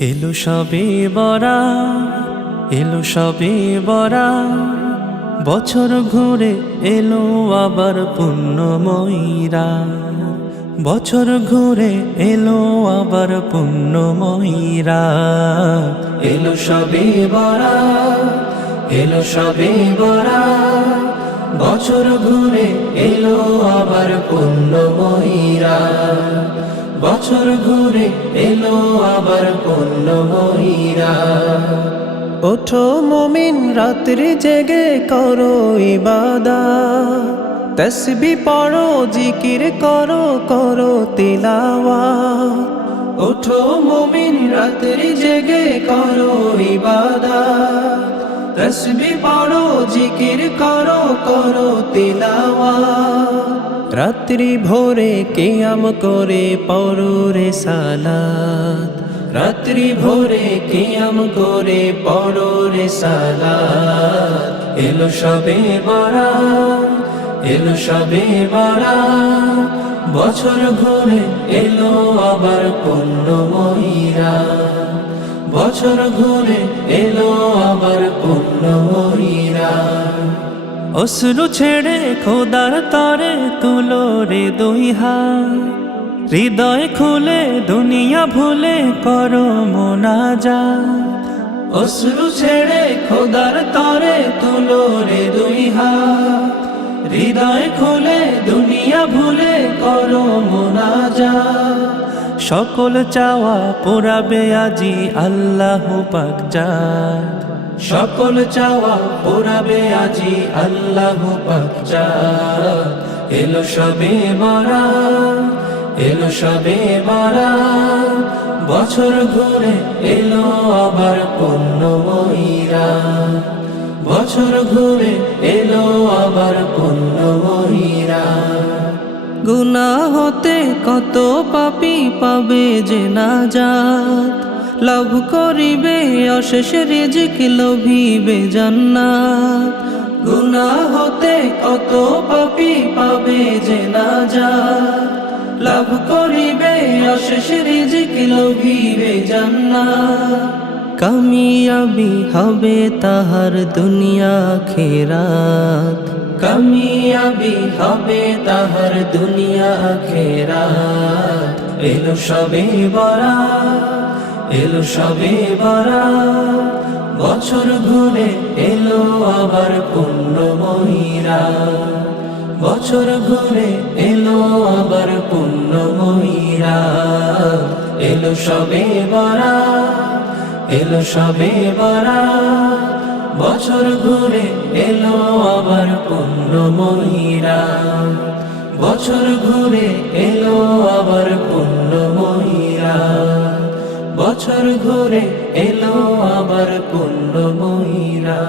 এলো সবে বরা, এলো সবে বরা, বছর ঘুরে এলো আবার পুণ্যময়ীরা। বছর ঘুরে এলো আবার পুণ্যময়ীরা। এলো সবে বরা, এলো সবে বরা, বছর ঘুরে এলো আবার পুণ্যময়ীরা। বছর ঘুরে এলো আবার পুণ্যময়ীরা। ওঠো মুমিন রাত্রি জেগে করো ইবাদত, তাসবিহ পড়ো জিকির করো করো তিলাওয়াত। ওঠো মুমিন রাত্রি জেগে করো ইবাদত, তাসবিহ পড়ো জিকির করো করো তিলাওয়াত। রাত্রি ভোরে কিয়াম করে পড়ো রে সালাত, রাত্রি ভোরে কিয়াম করে পড়ো রে সালাত। এলো সবে বরাত, এলো সবে বরাত, বছর ঘুরে এলো আবার পুণ্যময়ীরা। বছর ঘুরে এলো আবার পুণ্যময়ীরা। অশ্রু ছেড়ে খোদার তরে তুলো রে দুই হাত, হৃদয় খুলে দুনিয়া ভুলে করো মোনাজাত। অশ্রু ছেড়ে খোদার তরে তুলো রে দুই হাত, হৃদয় খুলে দুনিয়া ভুলে করো মোনাজাত। সকল চাওয়া পুরাবে আজি আল্লাহ পাক জাত, সকল চাওয়া পুরাবে আজি আল্লাহ পাক জাত। এলো সবে বরাত, এলো সবে বরাত, বছর ঘুরে এলো আবার পুণ্যময়ীরা। বছর ঘুরে এলো আবার পুণ্যময়ীরা। গুনাহ হতে কত পাপী পাবে যে নাজাত, লাভ করিবে অশেষ রিজিক লোভিবে জান্নাত। গুনাহ হতে কত পাপী পাবে যে নাজাত, লাভ করিবে অশেষ রিজিক লোভিবে জান্নাত। কামিয়াবি হবে তাহার দুনিয়া আখিরাত, কামিয়াবি হবে তাহার দুনিয়া আখিরাত। এলো সবে বরাত, এলো সবে বরাত, বছর ঘুরে এলো আবার পুণ্যময়ীরা। বছর ঘুরে এলো আবার পুণ্যময়ীরা। এলো সবে বরাত, এলো সবে বরাত, বছর ঘুরে এলো আবার পুণ্যময়ীরা। বছর ঘুরে এলো আবার পুণ্যময়ীরা। বছর ঘুরে এলো আবার পুণ্যময়ীরা।